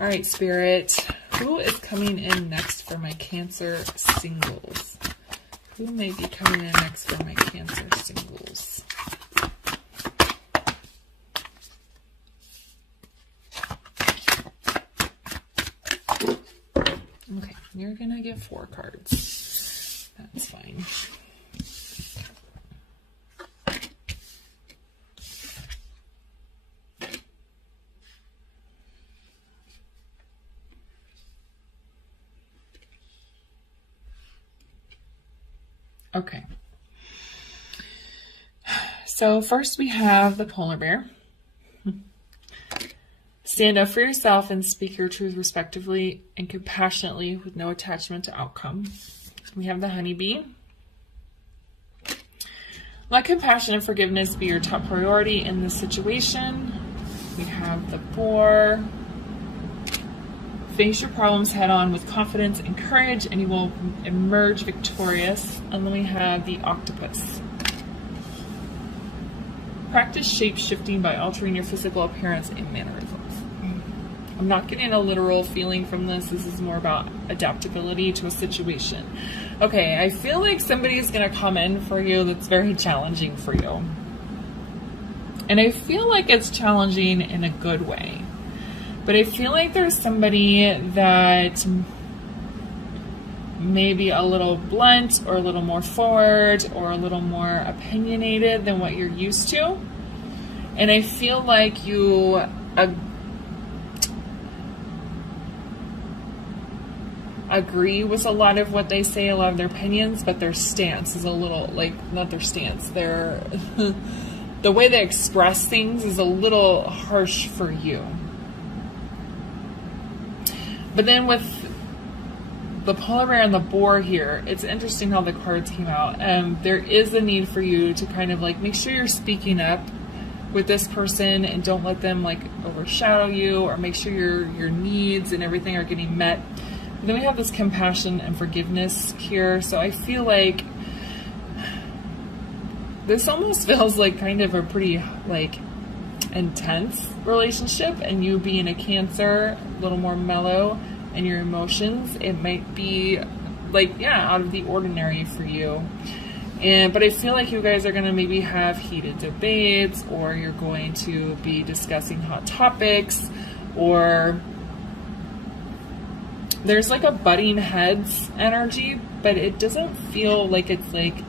All right, Spirit, who is coming in next for my Cancer singles? Who may be coming in next for my Cancer singles? Okay, you're going to get 4 cards. That's fine. Okay. So first we have the polar bear. Stand up for yourself and speak your truth respectively and compassionately with no attachment to outcome. We have the honeybee. Let compassion and forgiveness be your top priority in this situation. We have the boar. Face your problems head on with confidence and courage and you will emerge victorious. And then we have the octopus. Practice shape-shifting by altering your physical appearance and mannerisms. I'm not getting a literal feeling from this. This is more about adaptability to a situation. Okay, I feel like somebody's going to come in for you that's very challenging for you. And I feel like it's challenging in a good way. But I feel like there's somebody that may be a little blunt or a little more forward or a little more opinionated than what you're used to. And I feel like you agree with a lot of what they say, a lot of their opinions, but their stance is a little, like, not their stance, their the way they express things is a little harsh for you. But then with the polar bear and the boar here, it's interesting how the cards came out. There is a need for you to kind of like make sure you're speaking up with this person and don't let them like overshadow you, or make sure your needs and everything are getting met. And then we have this compassion and forgiveness here. So I feel like this almost feels like kind of a pretty like intense relationship, and you being a Cancer, a little more mellow in your emotions, it might be like, yeah, out of the ordinary for you. But I feel like you guys are going to maybe have heated debates, or you're going to be discussing hot topics, or there's like a butting heads energy, but it doesn't feel like it's like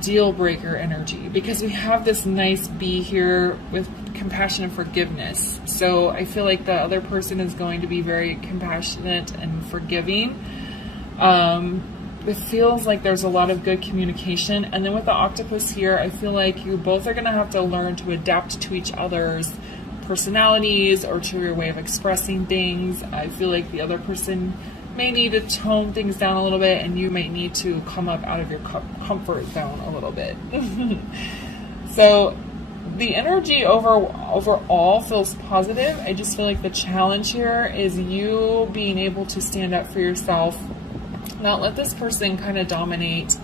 deal breaker energy, because we have this nice bee here with compassion and forgiveness. So I feel like the other person is going to be very compassionate and forgiving. It feels like there's a lot of good communication. And then with the octopus here, I feel like you both are going to have to learn to adapt to each other's personalities or to your way of expressing things. I feel like the other person may need to tone things down a little bit, and you might need to come up out of your comfort zone a little bit. So the energy overall feels positive. I just feel like the challenge here is you being able to stand up for yourself, not let this person kind of dominate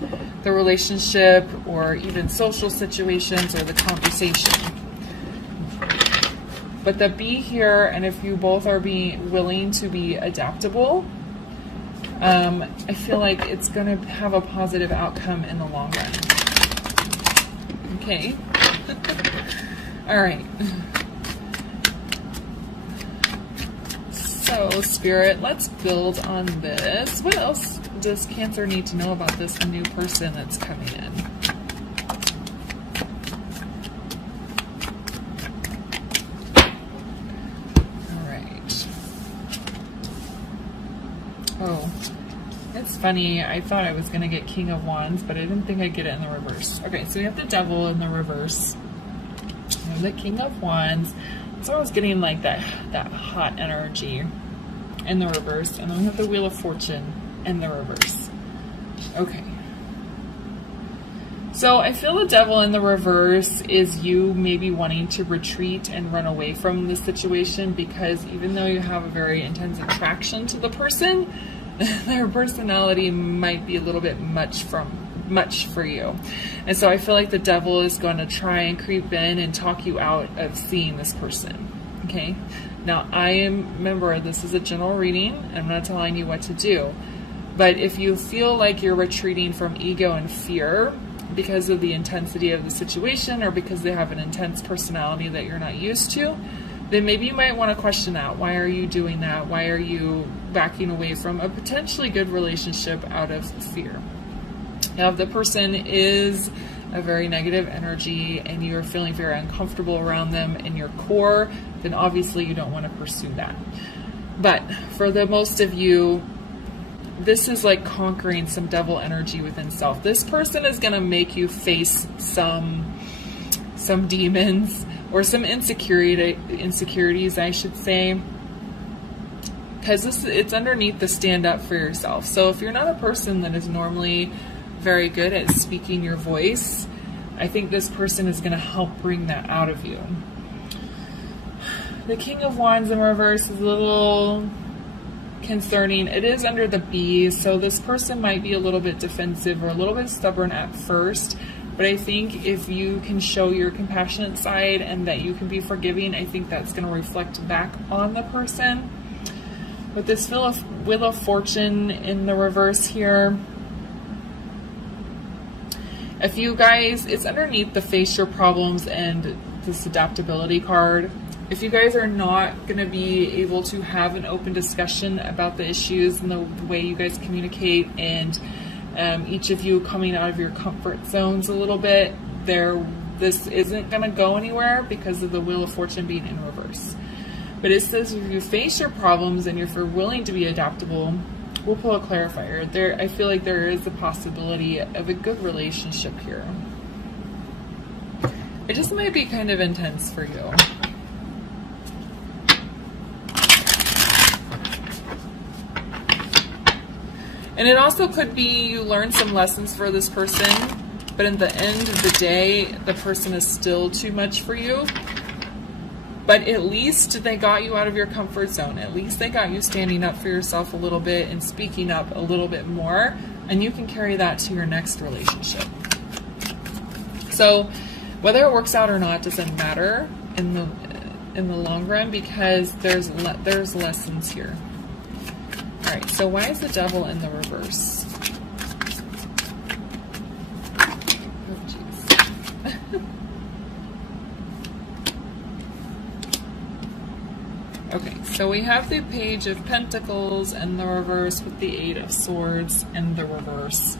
the relationship or even social situations or the conversation. But the bee here, and if you both are being willing to be adaptable, I feel like it's going to have a positive outcome in the long run. Okay. All right. So, Spirit, let's build on this. What else does Cancer need to know about this new person that's coming in? All right. Oh, it's funny. I thought I was going to get King of Wands, but I didn't think I'd get it in the reverse. Okay, so we have the Devil in the reverse. And the King of Wands. So I was getting like that hot energy in the reverse. And then we have the Wheel of Fortune in the reverse. Okay. So I feel the Devil in the reverse is you maybe wanting to retreat and run away from the situation, because even though you have a very intense attraction to the person, their personality might be a little bit much for you. And so I feel like the Devil is going to try and creep in and talk you out of seeing this person. Okay? Now, remember, this is a general reading. I'm not telling you what to do. But if you feel like you're retreating from ego and fear because of the intensity of the situation, or because they have an intense personality that you're not used to, then maybe you might want to question that. Why are you doing that? Why are you backing away from a potentially good relationship out of fear? Now, if the person is a very negative energy and you're feeling very uncomfortable around them in your core, then obviously you don't want to pursue that. But for the most of you, this is like conquering some devil energy within self. This person is going to make you face some demons, or some insecurities, I should say, because it's underneath the stand up for yourself. So if you're not a person that is normally very good at speaking your voice, I think this person is going to help bring that out of you. The King of Wands in reverse is a little concerning. It is under the B, so this person might be a little bit defensive or a little bit stubborn at first, but I think if you can show your compassionate side and that you can be forgiving, I think that's going to reflect back on the person. With this Wheel of Fortune in the reverse here, if you guys, it's underneath the face your problems and this adaptability card. If you guys are not going to be able to have an open discussion about the issues and the way you guys communicate, and each of you coming out of your comfort zones a little bit, this isn't going to go anywhere because of the Wheel of Fortune being in reverse. But it says if you face your problems and if you're willing to be adaptable, we'll pull a clarifier. I feel like there is a possibility of a good relationship here. It just might be kind of intense for you. And it also could be you learn some lessons for this person, but in the end of the day, the person is still too much for you. But at least they got you out of your comfort zone. At least they got you standing up for yourself a little bit and speaking up a little bit more. And you can carry that to your next relationship. So whether it works out or not doesn't matter in the long run, because there's lessons here. All right, so why is the Devil in the reverse? Oh, jeez. Okay, so we have the Page of Pentacles in the reverse with the Eight of Swords in the reverse.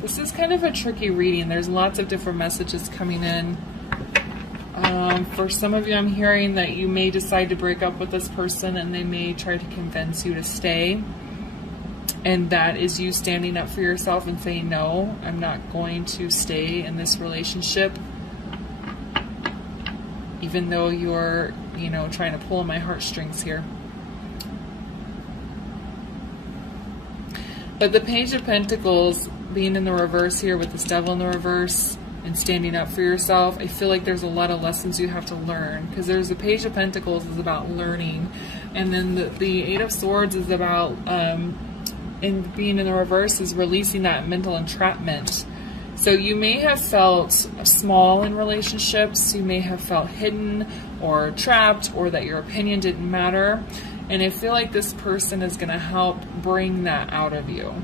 This is kind of a tricky reading. There's lots of different messages coming in. For some of you, I'm hearing that you may decide to break up with this person and they may try to convince you to stay. And that is you standing up for yourself and saying, no, I'm not going to stay in this relationship. Even though you're, trying to pull on my heartstrings here. But the Page of Pentacles being in the reverse here with this Devil in the reverse and standing up for yourself, I feel like there's a lot of lessons you have to learn, because there's the Page of Pentacles is about learning, and then the Eight of Swords is about and being in the reverse is releasing that mental entrapment. So you may have felt small in relationships, you may have felt hidden or trapped, or that your opinion didn't matter, and I feel like this person is going to help bring that out of you.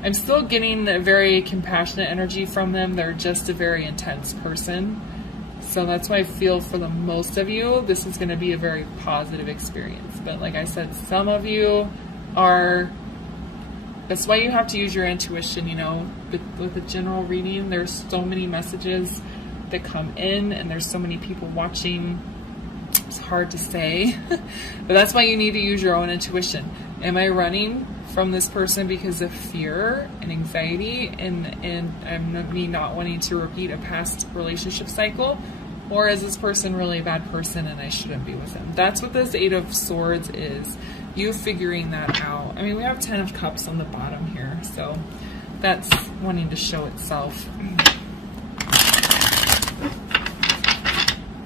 I'm still getting a very compassionate energy from them. They're just a very intense person. So that's why I feel for the most of you, this is going to be a very positive experience. But like I said, some of you are, that's why you have to use your intuition, with a general reading, there's so many messages that come in and there's so many people watching. It's hard to say, but that's why you need to use your own intuition. Am I running from this person because of fear and anxiety and me not wanting to repeat a past relationship cycle? Or is this person really a bad person and I shouldn't be with him? That's what this Eight of Swords is. You figuring that out. I mean, we have 10 of Cups on the bottom here, so that's wanting to show itself.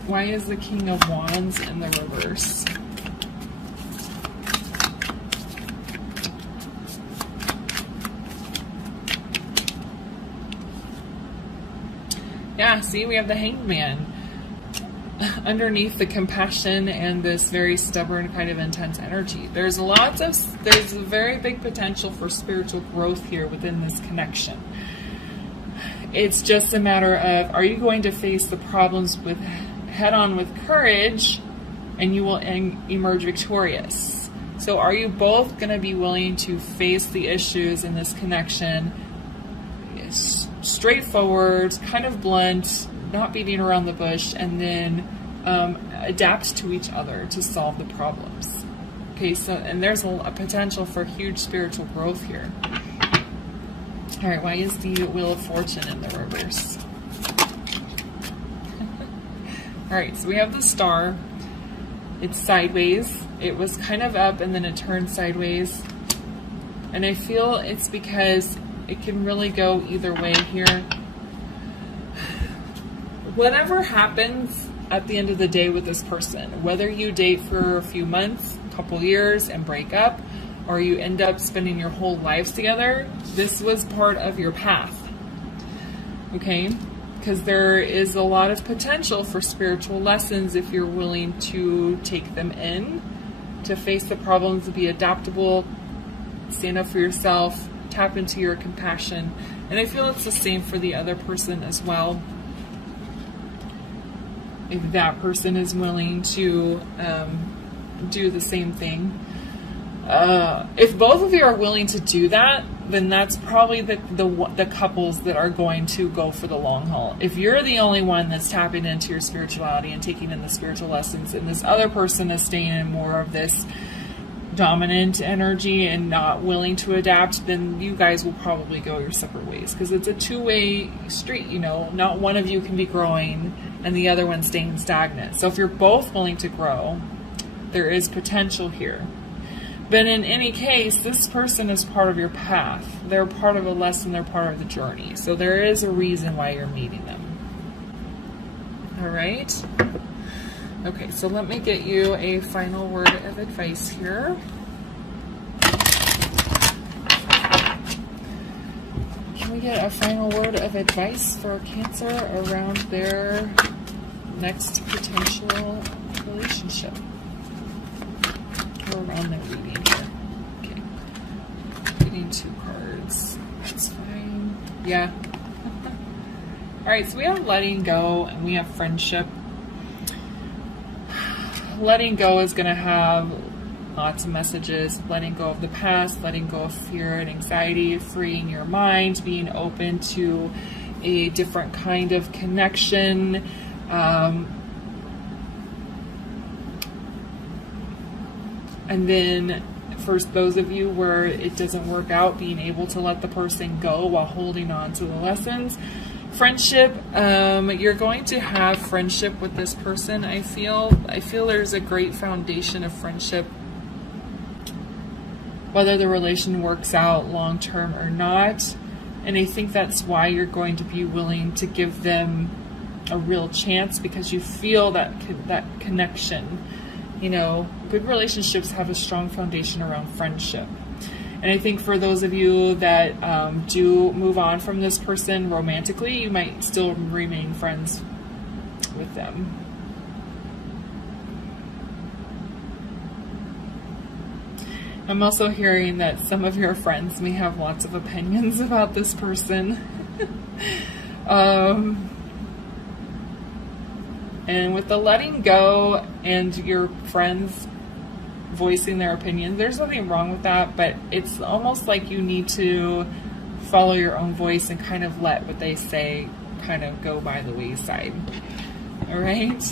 Why is the King of Wands in the reverse? Yeah, see, we have the Hanged Man. Underneath the compassion and this very stubborn kind of intense energy. There's a very big potential for spiritual growth here within this connection. It's just a matter of, are you going to face the problems with head on with courage, and you will emerge victorious? So are you both going to be willing to face the issues in this connection straightforward, kind of blunt, not beating around the bush, and then adapt to each other to solve the problems? Okay, so, and there's a potential for huge spiritual growth here. All right, why is the Wheel of Fortune in the reverse? All right, so we have the Star. It's sideways. It was kind of up and then it turned sideways. And I feel it's because it can really go either way here. Whatever happens at the end of the day with this person, whether you date for a few months, a couple years and break up, or you end up spending your whole lives together, this was part of your path. Okay? Because there is a lot of potential for spiritual lessons if you're willing to take them in, to face the problems, to be adaptable, stand up for yourself, tap into your compassion. And I feel it's the same for the other person as well. If that person is willing to do the same thing. If both of you are willing to do that, then that's probably the couples that are going to go for the long haul. If you're the only one that's tapping into your spirituality and taking in the spiritual lessons, and this other person is staying in more of this dominant energy and not willing to adapt, then you guys will probably go your separate ways, because it's a two-way street. You know, not one of you can be growing and the other one staying stagnant. So if you're both willing to grow, there is potential here. But in any case, this person is part of your path. They're part of a lesson, they're part of the journey. So there is a reason why you're meeting them. All right? Okay, so let me get you a final word of advice here. Can we get a final word of advice for Cancer around their next potential relationship? Or around their reading here. Okay. Getting 2 cards. That's fine. Yeah. Alright, so we have letting go and we have friendship. Letting go is going to have lots of messages. Letting go of the past, letting go of fear and anxiety, freeing your mind, being open to a different kind of connection. And then for those of you where it doesn't work out, being able to let the person go while holding on to the lessons. Friendship, you're going to have friendship with this person. I feel there's a great foundation of friendship, whether the relation works out long term or not. And I think that's why you're going to be willing to give them a real chance, because you feel that connection. You know, good relationships have a strong foundation around friendship. And I think for those of you that do move on from this person romantically, you might still remain friends with them. I'm also hearing that some of your friends may have lots of opinions about this person. And with the letting go and your friends voicing their opinion, there's nothing wrong with that, but it's almost like you need to follow your own voice and kind of let what they say kind of go by the wayside. All right?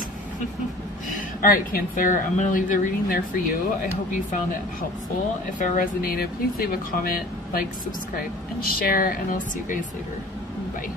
All right, Cancer, I'm going to leave the reading there for you. I hope you found it helpful. If it resonated, please leave a comment, like, subscribe, and share, and I'll see you guys later. Bye.